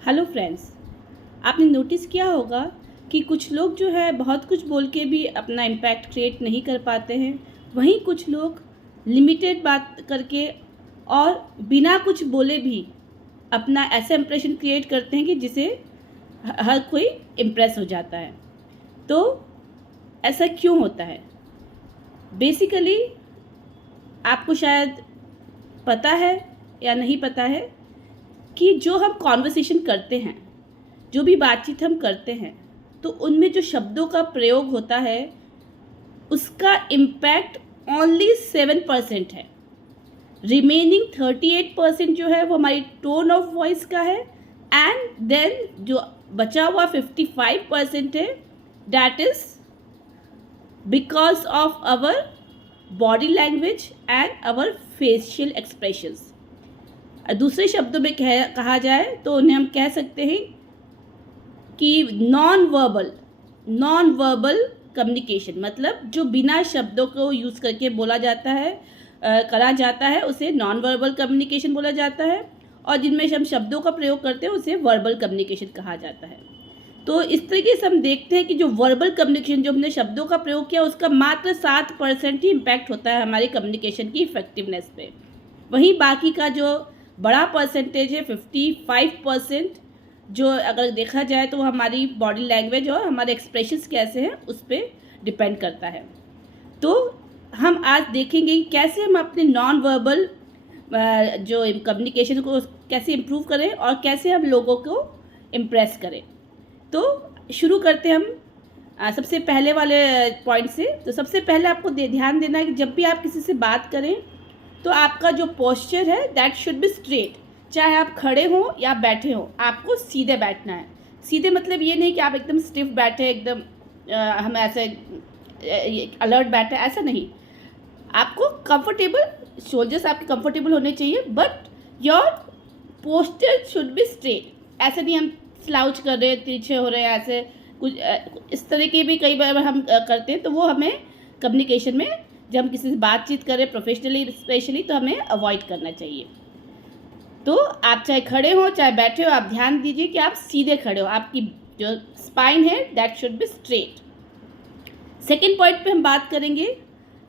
Hello friends, आपने notice किया होगा कि कुछ लोग जो है बहुत कुछ बोल के भी अपना इम्पैक्ट क्रिएट नहीं कर पाते हैं। वहीं कुछ लोग लिमिटेड बात करके और बिना कुछ बोले भी अपना ऐसा इम्प्रेशन क्रिएट करते हैं कि जिसे हर कोई इम्प्रेस हो जाता है। तो ऐसा क्यों होता है? बेसिकली आपको शायद पता है या नहीं पता है कि जो हम कॉन्वर्सेशन करते हैं, जो भी बातचीत हम करते हैं, तो उनमें जो शब्दों का प्रयोग होता है उसका इम्पैक्ट ओनली 7% है। रिमेनिंग 38% जो है वो हमारी टोन ऑफ वॉइस का है, एंड देन जो बचा हुआ 55% है that is because of our body language and our facial expressions. दूसरे शब्दों में कहा जाए तो उन्हें हम कह सकते हैं कि नॉन वर्बल कम्युनिकेशन, मतलब जो बिना शब्दों को यूज़ करके बोला जाता है, करा जाता है, उसे नॉन वर्बल कम्युनिकेशन बोला जाता है। और जिनमें हम शब्दों का प्रयोग करते हैं उसे वर्बल कम्युनिकेशन कहा जाता है। तो इस तरीके से हम देखते हैं कि जो वर्बल कम्युनिकेशन, जो हमने शब्दों का प्रयोग किया, उसका मात्र 7% ही इम्पैक्ट होता है हमारे कम्युनिकेशन की इफेक्टिवनेस पे। वहीं बाकी का जो बड़ा परसेंटेज है 55%, जो अगर देखा जाए तो हमारी बॉडी लैंग्वेज और हमारे एक्सप्रेशंस कैसे हैं उस पर डिपेंड करता है। तो हम आज देखेंगे कि कैसे हम अपने नॉन वर्बल जो कम्युनिकेशन को कैसे इम्प्रूव करें और कैसे हम लोगों को इम्प्रेस करें। तो शुरू करते हैं हम सबसे पहले वाले पॉइंट से। तो सबसे पहले आपको ध्यान देना है कि जब भी आप किसी से बात करें तो आपका जो पोस्चर है दैट शुड बी स्ट्रेट। चाहे आप खड़े हों या बैठे हों, आपको सीधे बैठना है। सीधे मतलब ये नहीं कि आप एकदम स्टिफ बैठे, एकदम हम ऐसे अलर्ट बैठे, ऐसा नहीं। आपको कंफर्टेबल, शोल्डर्स आपके कंफर्टेबल होने चाहिए, but your posture should be straight. ऐसे नहीं हम स्लाउच कर रहे हैं, तिरछे हो रहे हैं, ऐसे कुछ इस तरह के भी कई बार हम करते हैं। तो वो हमें कम्युनिकेशन में, जब हम किसी से बातचीत करें प्रोफेशनली स्पेशली, तो हमें अवॉइड करना चाहिए। तो आप चाहे खड़े हो चाहे बैठे हो, आप ध्यान दीजिए कि आप सीधे खड़े हो, आपकी जो स्पाइन है that should be straight. Second point पे हम बात करेंगे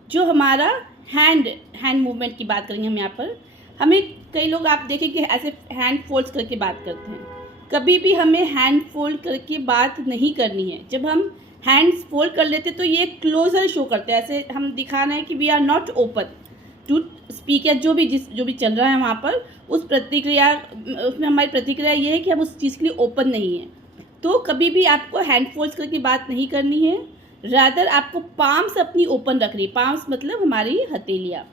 जो हमारा हैंड मूवमेंट की बात करेंगे हम यहाँ पर। हमें कई लोग आप देखें कि ऐसे हैंड फोल्ड करके बात करते हैं। कभी भी हमें हैंड फोल्ड करके बात नहीं करनी है। जब हम हैंड्स फोल्ड कर लेते तो ये क्लोजर शो करते हैं, ऐसे हम दिखाना है कि we are not open to speak, या जो भी चल रहा है वहाँ पर उस प्रतिक्रिया, उसमें हमारी प्रतिक्रिया ये है कि हम उस चीज़ के लिए ओपन नहीं हैं। तो कभी भी आपको हैंड फोल्ड करके बात नहीं करनी है, रादर आपको पाम्स अपनी ओपन रखनी है। पाम्स मतलब हमारी हथेलियाँ।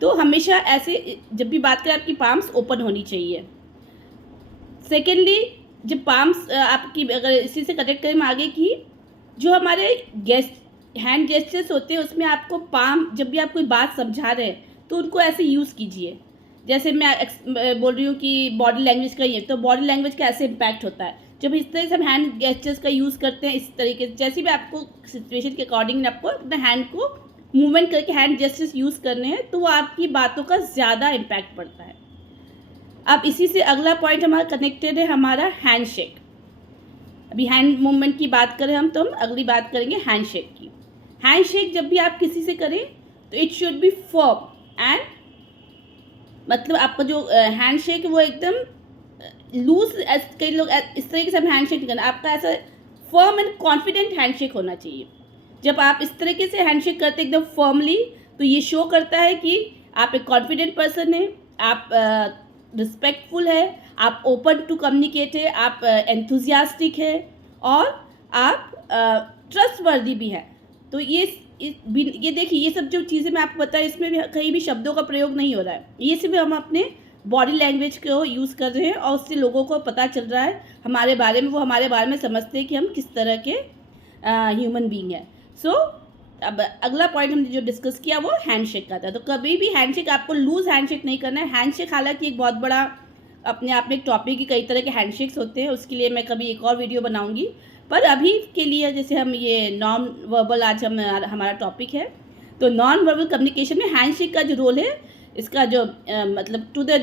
तो हमेशा ऐसे जब भी बात करें आपकी पाम्स ओपन होनी चाहिए। सेकेंडली, जब पाम्स आपकी, अगर इसी से कनेक्ट करें आगे की, जो हमारे हैंड जेस्चर्स होते हैं उसमें आपको पाम, जब भी आप कोई बात समझा रहे हैं तो उनको ऐसे यूज़ कीजिए। जैसे मैं बोल रही हूँ कि बॉडी लैंग्वेज का ही है, तो बॉडी लैंग्वेज का ऐसे इम्पैक्ट होता है जब इस तरह से हम हैंड जेस्चर्स का यूज़ करते हैं। इस तरीके से जैसे भी आपको सिचुएशन के अकॉर्डिंग आपको अपने हैंड को मूवमेंट करके हैंड जेस्चर्स यूज़ करने हैं, तो वो आपकी बातों का ज़्यादा इम्पैक्ट पड़ता है। अब इसी से अगला पॉइंट हमारा कनेक्टेड है, हमारा हैंडशेक। अभी हैंड मूवमेंट की बात करें हम, तो हम अगली बात करेंगे हैंडशेक की। हैंडशेक जब भी आप किसी से करें तो it should be firm and, मतलब आपका जो हैंडशेक है वो एकदम लूज। कई लोग इस तरीके से हम हैंडशेक नहीं करना, आपका ऐसा फर्म एंड कॉन्फिडेंट हैंडशेक होना चाहिए। जब आप इस तरीके से हैंडशेक करते हैं एकदम फर्मली, तो ये शो करता है कि आप एक कॉन्फिडेंट पर्सन हैं, आप रिस्पेक्टफुल है, आप ओपन टू कम्युनिकेट है, आप एंथुजियास्टिक है और आप ट्रस्टवर्दी भी है। तो ये देखिए, ये सब जो चीज़ें मैं आपको बताया, इसमें भी कहीं भी शब्दों का प्रयोग नहीं हो रहा है। ये सिर्फ हम अपने बॉडी लैंग्वेज को यूज़ कर रहे हैं और उससे लोगों को पता चल रहा है हमारे बारे में, वो हमारे बारे में समझते हैं कि हम किस तरह के ह्यूमन बीइंग है। सो अब अगला पॉइंट हमने जो डिस्कस किया वो हैंडशेक का था। तो कभी भी हैंडशेक, आपको लूज हैंडशेक नहीं करना है। हैंडशेक हालांकि एक बहुत बड़ा अपने आप में एक टॉपिक ही, कई तरह के हैंडशेक्स होते हैं, उसके लिए मैं कभी एक और वीडियो बनाऊंगी। पर अभी के लिए जैसे हम ये नॉन वर्बल, आज हमारा टॉपिक है, तो नॉन वर्बल कम्युनिकेशन में हैंडशेक का जो रोल है, इसका जो मतलब टू द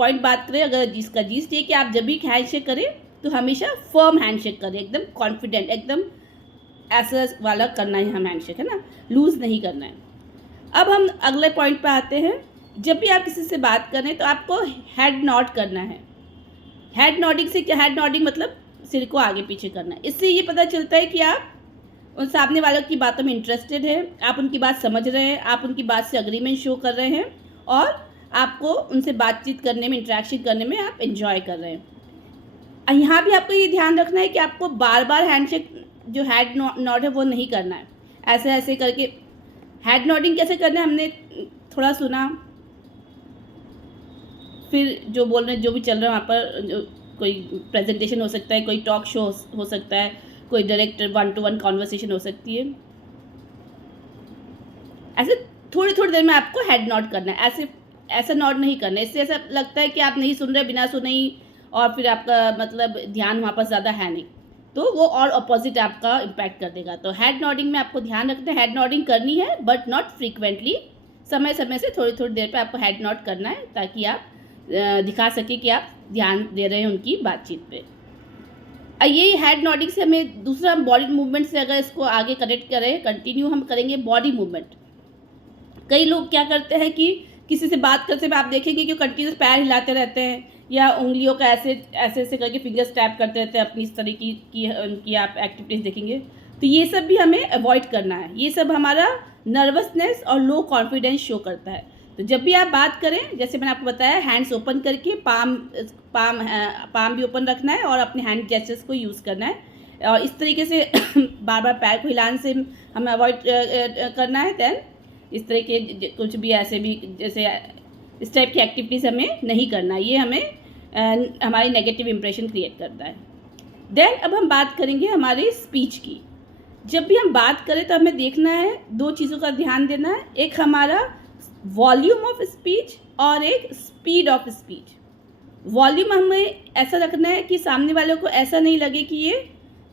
पॉइंट बात करें, अगर जिसका जीस ये कि आप जब भी हैंडशेक करें तो हमेशा फर्म हैंडशेक करें, एकदम कॉन्फिडेंट, एकदम ऐसा वाला करना है हम हैंडशेक, है ना, लूज़ नहीं करना है। अब हम अगले पॉइंट पे आते हैं। जब भी आप किसी से बात करें तो आपको हेड नॉड करना है। हेड नॉडिंग से क्या, हेड नॉडिंग मतलब सिर को आगे पीछे करना है। इससे ये पता चलता है कि आप उन सामने वालों की बातों में इंटरेस्टेड है, आप उनकी बात समझ रहे हैं, आप उनकी बात से अग्रीमेंट शो कर रहे हैं और आपको उनसे बातचीत करने में, इंटरेक्शन करने में आप एंजॉय कर रहे हैं। यहाँ भी आपको ये ध्यान रखना है कि आपको बार बार हैंडशेक जो हेड नॉड है वो नहीं करना है। ऐसे ऐसे करके हेड नॉडिंग कैसे करना है हमने थोड़ा सुना, फिर जो बोल रहे हैं, जो भी चल रहा है वहाँ पर, कोई प्रेजेंटेशन हो सकता है, कोई टॉक शो हो सकता है, कोई डायरेक्ट 1-to-1 कॉन्वर्सेशन हो सकती है। ऐसे थोड़ी थोड़ी देर में आपको हेड नॉड करना है, ऐसा नॉड नहीं करना है। इससे ऐसा लगता है कि आप नहीं सुन रहे, बिना सुने ही, और फिर आपका मतलब ध्यान वहाँ पर ज़्यादा है नहीं, तो वो और अपोजिट आपका इम्पैक्ट कर देगा। तो हेड नॉडिंग में आपको ध्यान रखना है, हेड नॉडिंग करनी है बट नॉट फ्रीक्वेंटली, समय समय से थोड़ी थोड़ी देर पे आपको हेड नॉड करना है ताकि आप दिखा सके कि आप ध्यान दे रहे हैं उनकी बातचीत पे। ये हेड नॉडिंग से हमें दूसरा बॉडी मूवमेंट से अगर इसको आगे कनेक्ट करें, कंटिन्यू हम करेंगे बॉडी मूवमेंट। कई लोग क्या करते हैं कि किसी से बात करते हुए आप देखेंगे कि कंटिन्यूस पैर हिलाते रहते हैं या उंगलियों का ऐसे ऐसे ऐसे करके फिंगर्स टैप करते रहते हैं, अपनी इस तरह की उनकी आप एक्टिविटीज़ देखेंगे। तो ये सब भी हमें अवॉइड करना है। ये सब हमारा नर्वसनेस और लो कॉन्फिडेंस शो करता है। तो जब भी आप बात करें, जैसे मैंने आपको बताया, हैंड्स ओपन करके पाम भी ओपन रखना है और अपने हैंड जेस्चर्स को यूज़ करना है और इस तरीके से बार बार पैर को हिलाने से हमें अवॉइड करना है। दैन इस तरह के कुछ भी ऐसे भी जैसे इस टाइप की एक्टिविटीज़ हमें नहीं करना है, ये हमें हमारी नेगेटिव इंप्रेशन क्रिएट करता है। देन अब हम बात करेंगे हमारी स्पीच की। जब भी हम बात करें तो हमें देखना है, दो चीज़ों का ध्यान देना है, एक हमारा वॉल्यूम ऑफ स्पीच और एक स्पीड ऑफ स्पीच। वॉल्यूम हमें ऐसा रखना है कि सामने वालों को ऐसा नहीं लगे कि ये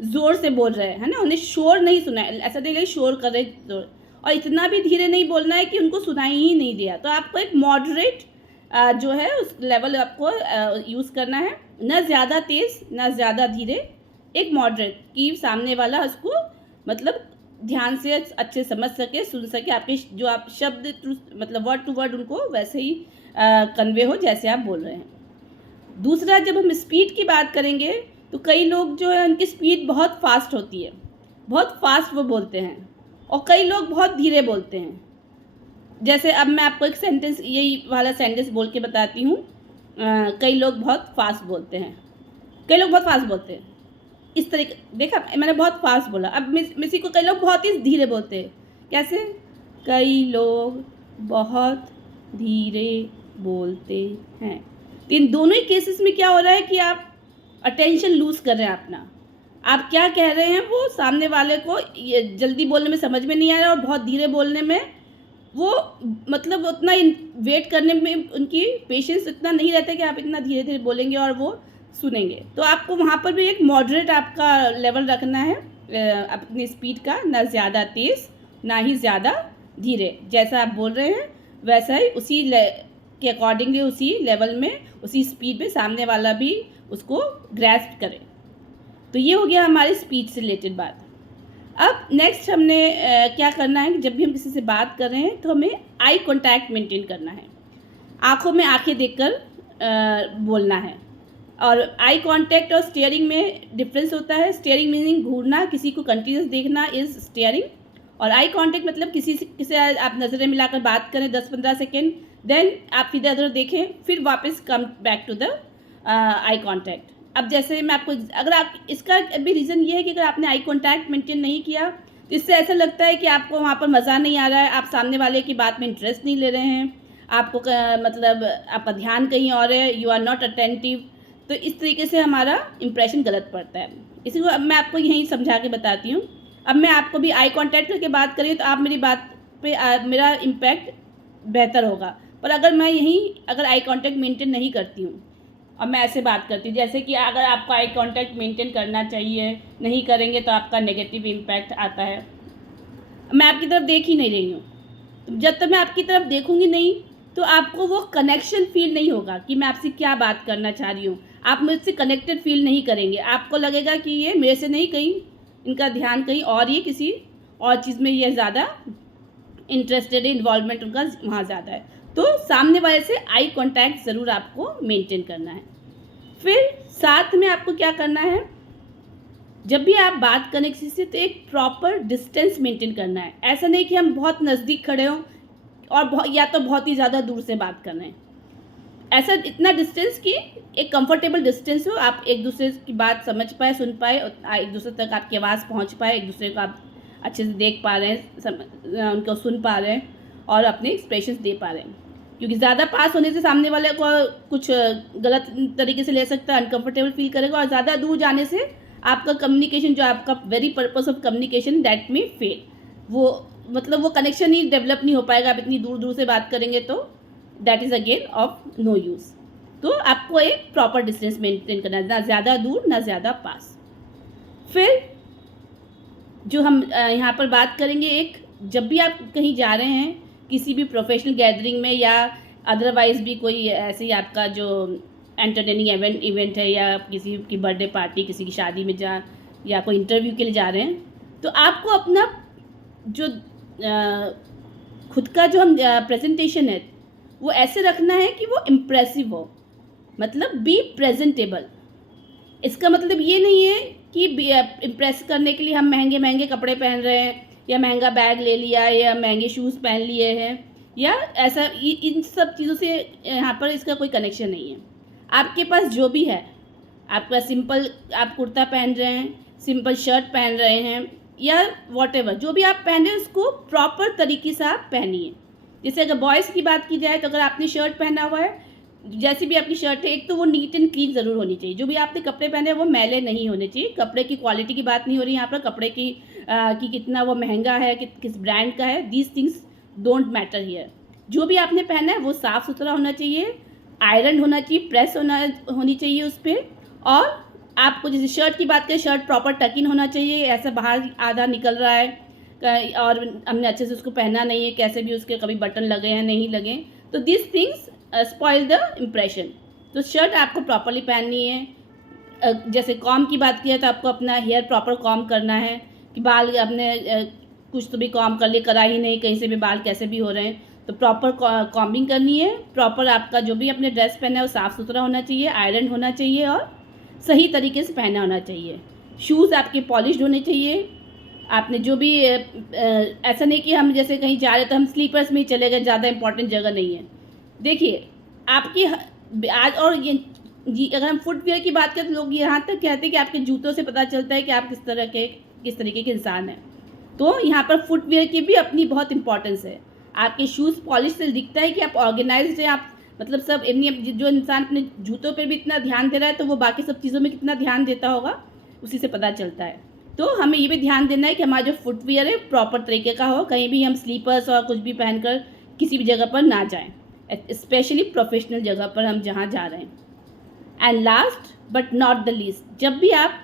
ज़ोर से बोल रहे हैं, है ना, उन्हें शोर नहीं सुना है, ऐसा नहीं लगे शोर कर रहे ज़ोर, और इतना भी धीरे नहीं बोलना है कि उनको सुनाई ही नहीं दिया। तो आपको एक मॉडरेट जो है उस लेवल आपको यूज़ करना है, न ज़्यादा तेज़ न ज़्यादा धीरे, एक मॉडरेट, कि सामने वाला उसको मतलब ध्यान से अच्छे समझ सके, सुन सके, आपके जो आप शब्द मतलब वर्ड टू वर्ड उनको वैसे ही कन्वे हो जैसे आप बोल रहे हैं। दूसरा, जब हम स्पीड की बात करेंगे तो कई लोग जो है उनकी स्पीड बहुत फास्ट होती है, बहुत फास्ट वो बोलते हैं, और कई लोग बहुत धीरे बोलते हैं। जैसे अब मैं आपको एक सेंटेंस, यही वाला सेंटेंस बोल के बताती हूँ। कई लोग बहुत फास्ट बोलते हैं, कई लोग बहुत फास्ट बोलते हैं, इस तरीके, देखा मैंने बहुत फास्ट बोला। अब मिसी को कई लोग बहुत ही धीरे बोलते हैं। कैसे? कई लोग बहुत धीरे बोलते हैं। तो इन दोनों ही केसेस में क्या हो रहा है कि आप अटेंशन लूज़ कर रहे हैं अपना, आप क्या कह रहे हैं वो सामने वाले को ये जल्दी बोलने में समझ में नहीं आ रहा है, और बहुत धीरे बोलने में वो मतलब उतना वेट करने में उनकी पेशेंस इतना नहीं रहता कि आप इतना धीरे धीरे बोलेंगे और वो सुनेंगे। तो आपको वहाँ पर भी एक मॉडरेट आपका लेवल रखना है अपनी स्पीड का, ना ज़्यादा तेज़ ना ही ज़्यादा धीरे। जैसा आप बोल रहे हैं वैसा ही उसी के अकॉर्डिंगली, उसी लेवल में, उसी स्पीड में सामने वाला भी उसको ग्रैस्प करे। तो ये हो गया हमारी स्पीच से रिलेटेड बात। अब नेक्स्ट हमने क्या करना है कि जब भी हम किसी से बात कर रहे हैं तो हमें आई कांटेक्ट मेंटेन करना है, आँखों में आँखें देखकर बोलना है। और आई कांटेक्ट और स्टेयरिंग में डिफरेंस होता है। स्टेयरिंग मीनिंग घूरना, किसी को कंटिन्यूस देखना इज़ स्टेयरिंग, और आई कांटेक्ट मतलब किसी से आप नज़रें मिलाकर बात करें 10-15 सेकेंड, देन आप इधर उधर देखें, फिर वापस come back to the eye contact. अब जैसे मैं आपको, अगर आप, इसका भी रीज़न ये है कि अगर आपने आई कांटेक्ट मेंटेन नहीं किया तो इससे ऐसा लगता है कि आपको वहाँ पर मज़ा नहीं आ रहा है, आप सामने वाले की बात में इंटरेस्ट नहीं ले रहे हैं, आपको मतलब आपका ध्यान कहीं और है, यू आर नॉट अटेंटिव। तो इस तरीके से हमारा इंप्रेशन गलत पड़ता है। इसी को अब मैं आपको यहीं समझा के बताती हूँ। अब मैं आपको भी आई कांटेक्ट करके बात करी तो आप मेरी बात पे मेरा इम्पैक्ट बेहतर होगा। पर अगर मैं अगर आई कांटेक्ट मेंटेन नहीं करती हूँ और मैं ऐसे बात करती हूँ, जैसे कि अगर आपको आई कांटेक्ट मेंटेन करना चाहिए, नहीं करेंगे तो आपका नेगेटिव इम्पैक्ट आता है। मैं आपकी तरफ देख ही नहीं रही हूँ, जब तक मैं आपकी तरफ देखूँगी नहीं तो आपको वो कनेक्शन फील नहीं होगा कि मैं आपसे क्या बात करना चाह रही हूँ। आप मुझसे कनेक्टेड फील नहीं करेंगे। आपको लगेगा कि ये मेरे से नहीं, कहीं इनका ध्यान कहीं और, ये किसी और चीज़ में ये ज़्यादा इंटरेस्टेड है, इन्वॉल्वमेंट उनका वहाँ ज़्यादा है। तो सामने वाले से आई कांटेक्ट ज़रूर आपको मेंटेन करना है। फिर साथ में आपको क्या करना है, जब भी आप बात करें किसी से तो एक प्रॉपर डिस्टेंस मेंटेन करना है। ऐसा नहीं कि हम बहुत नज़दीक खड़े हों और या तो बहुत ही ज़्यादा दूर से बात कर रहे हैं। ऐसा इतना डिस्टेंस कि एक कंफर्टेबल डिस्टेंस हो, आप एक दूसरे की बात समझ पाए, सुन पाए, एक दूसरे तक आपकी आवाज़ पहुंच पाए, एक दूसरे को आप अच्छे से देख पा रहे हैं, उनको सुन पा रहे हैं और अपने एक्सप्रेशंस दे पा रहे हैं। क्योंकि ज़्यादा पास होने से सामने वाले को कुछ गलत तरीके से ले सकता है, अनकंफर्टेबल फील करेगा, और ज़्यादा दूर जाने से आपका कम्युनिकेशन, जो आपका very purpose of communication, that में फेल, वो मतलब वो कनेक्शन ही डेवलप नहीं हो पाएगा। आप इतनी दूर दूर से बात करेंगे तो that is again of no use. तो आपको एक प्रॉपर डिस्टेंस मेंटेन करना है, ना ज़्यादा दूर ना ज़्यादा पास। फिर जो हम यहाँ पर बात करेंगे, एक जब भी आप कहीं जा रहे हैं किसी भी प्रोफेशनल गैदरिंग में या अदरवाइज़ भी कोई ऐसे ही आपका जो एंटरटेनिंग इवेंट है, या किसी की बर्थडे पार्टी, किसी की शादी में या कोई इंटरव्यू के लिए जा रहे हैं, तो आपको अपना जो खुद का जो हम प्रेजेंटेशन है वो ऐसे रखना है कि वो इम्प्रेसिव हो, मतलब बी प्रेजेंटेबल। इसका मतलब ये नहीं है कि इम्प्रेस करने के लिए हम महंगे महंगे कपड़े पहन रहे हैं, या महंगा बैग ले लिया, या महंगे शूज़ पहन लिए हैं, या ऐसा इन सब चीज़ों से यहाँ पर इसका कोई कनेक्शन नहीं है। आपके पास जो भी है, आपका सिंपल, आप कुर्ता पहन रहे हैं, सिंपल शर्ट पहन रहे हैं, या वॉटेवर जो भी आप पहन रहे हैं, उसको प्रॉपर तरीके से आप पहनिए। जैसे अगर बॉयज़ की बात की जाए तो अगर आपने शर्ट पहना हुआ है, जैसी भी आपकी शर्ट है, एक तो वो नीट एंड क्लीन ज़रूर होनी चाहिए। जो भी आपने कपड़े पहने हैं वो मैले नहीं होने चाहिए। कपड़े की क्वालिटी की बात नहीं हो रही यहाँ पर, कपड़े की कि कितना वो महंगा है, किस ब्रांड का है, these things don't matter here. जो भी आपने पहना है वो साफ़ सुथरा होना चाहिए, आयरन होना चाहिए, प्रेस होनी चाहिए उस पर। और आपको जैसे शर्ट की बात करें, शर्ट प्रॉपर टक इन होना चाहिए, ऐसा बाहर आधा निकल रहा है और हमने अच्छे से उसको पहना नहीं है, कैसे भी उसके कभी बटन लगे हैं नहीं लगे, तो this things spoil the impression. तो शर्ट आपको प्रॉपरली पहननी है। जैसे कॉम की बात की है तो आपको अपना हेयर प्रॉपर कॉम करना है, कि बाल अपने कुछ तो भी कॉम कर ले, करा ही नहीं, कहीं से भी बाल कैसे भी हो रहे हैं, तो प्रॉपर कॉम्बिंग करनी है। प्रॉपर आपका जो भी अपने ड्रेस पहना है वो साफ़ सुथरा होना चाहिए, आयरन होना चाहिए और सही तरीके से पहना होना चाहिए। शूज़ आपके पॉलिश्ड होने चाहिए। आपने जो भी ऐसा नहीं कि हम जैसे कहीं जा रहे तो हम स्लीपर्स में ही चले गए, ज़्यादा इंपॉर्टेंट जगह नहीं है। देखिए आपकी आज और ये जी, अगर हम फुटवियर की बात करें तो लोग यहाँ तक कहते हैं कि आपके जूतों से पता चलता है कि आप किस तरीके के इंसान हैं। तो यहाँ पर फुटवियर की भी अपनी बहुत इंपॉर्टेंस है। आपके शूज़ पॉलिश से दिखता है कि आप ऑर्गेनाइज्ड हैं, आप मतलब सब जो इंसान अपने जूतों पर भी इतना ध्यान दे रहा है तो वो बाकी सब चीज़ों में कितना ध्यान देता होगा, उसी से पता चलता है। तो हमें ये भी ध्यान देना है कि हमारा जो फुटवियर है प्रॉपर तरीके का हो, कहीं भी हम स्लीपर्स और कुछ भी पहनकर किसी भी जगह पर ना जाएं, स्पेशली प्रोफेशनल जगह पर हम जहाँ जा रहे हैं। And last but not the least, जब भी आप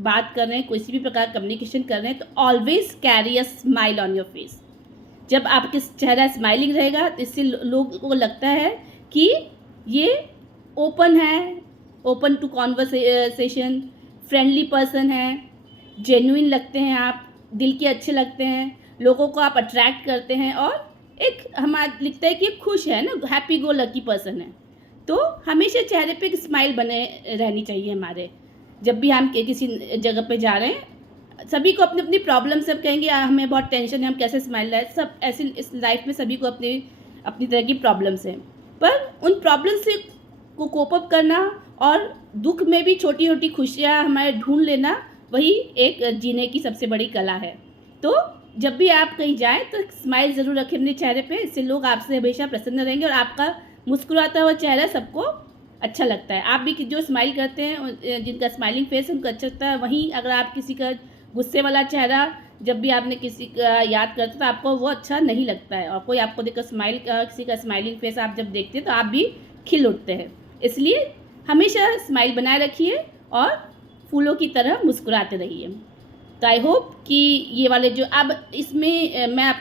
बात कर रहे हैं, किसी भी प्रकार कम्युनिकेशन कर रहे हैं, तो always carry a smile on your face. जब आपके चेहरा स्माइलिंग रहेगा तो इससे लोगों को लगता है कि ये ओपन है, open to conversation, friendly person है, जेन्युइन लगते हैं, आप दिल के अच्छे लगते हैं, लोगों को आप अट्रैक्ट करते हैं, और एक हमारा लिखता है कि खुश है ना, हैप्पी गो लकी पर्सन है। तो हमेशा चेहरे पे एक स्माइल बने रहनी चाहिए हमारे। जब भी हम किसी जगह पे जा रहे हैं, सभी को अपनी अपनी प्रॉब्लम, सब कहेंगे हमें बहुत टेंशन है, हम कैसे स्माइल लाए, सब ऐसी इस लाइफ में सभी को अपनी तरह की प्रॉब्लम्स हैं, पर उन प्रॉब्लम्स से को कोप अप करना और दुख में भी छोटी छोटी खुशियाँ हमारे ढूंढ लेना, वही एक जीने की सबसे बड़ी कला है। तो जब भी आप कहीं जाएं तो स्माइल ज़रूर रखें अपने चेहरे पे, इससे लोग आपसे हमेशा प्रसन्न रहेंगे और आपका मुस्कुराता हुआ चेहरा सबको अच्छा लगता है। आप भी जो स्माइल करते हैं, जिनका स्माइलिंग फेस उनको अच्छा लगता है, वहीं अगर आप किसी का गुस्से वाला चेहरा जब भी आपने किसी का याद करते तो आपको वो अच्छा नहीं लगता है, और कोई आपको देखकर किसी का स्माइलिंग फेस आप जब देखते हैं तो आप भी खिल उठते हैं। इसलिए हमेशा स्माइल बनाए रखिए और फूलों की तरह मुस्कुराते रहिए। तो आई होप कि ये वाले जो अब इसमें मैं